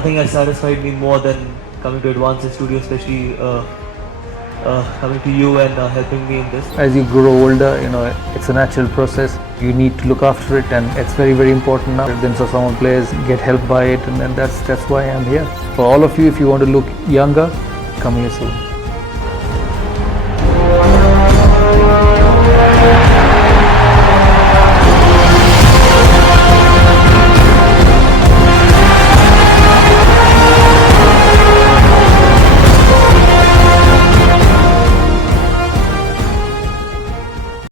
nothing has satisfied me more than coming to Advanced Studio, especially coming to you and helping me in this. As you grow older, it's a natural process. You need to look after it, and it's very, very important now. Then so some players get helped by it, and then that's why I'm here. For all of you, if you want to look younger, come here soon.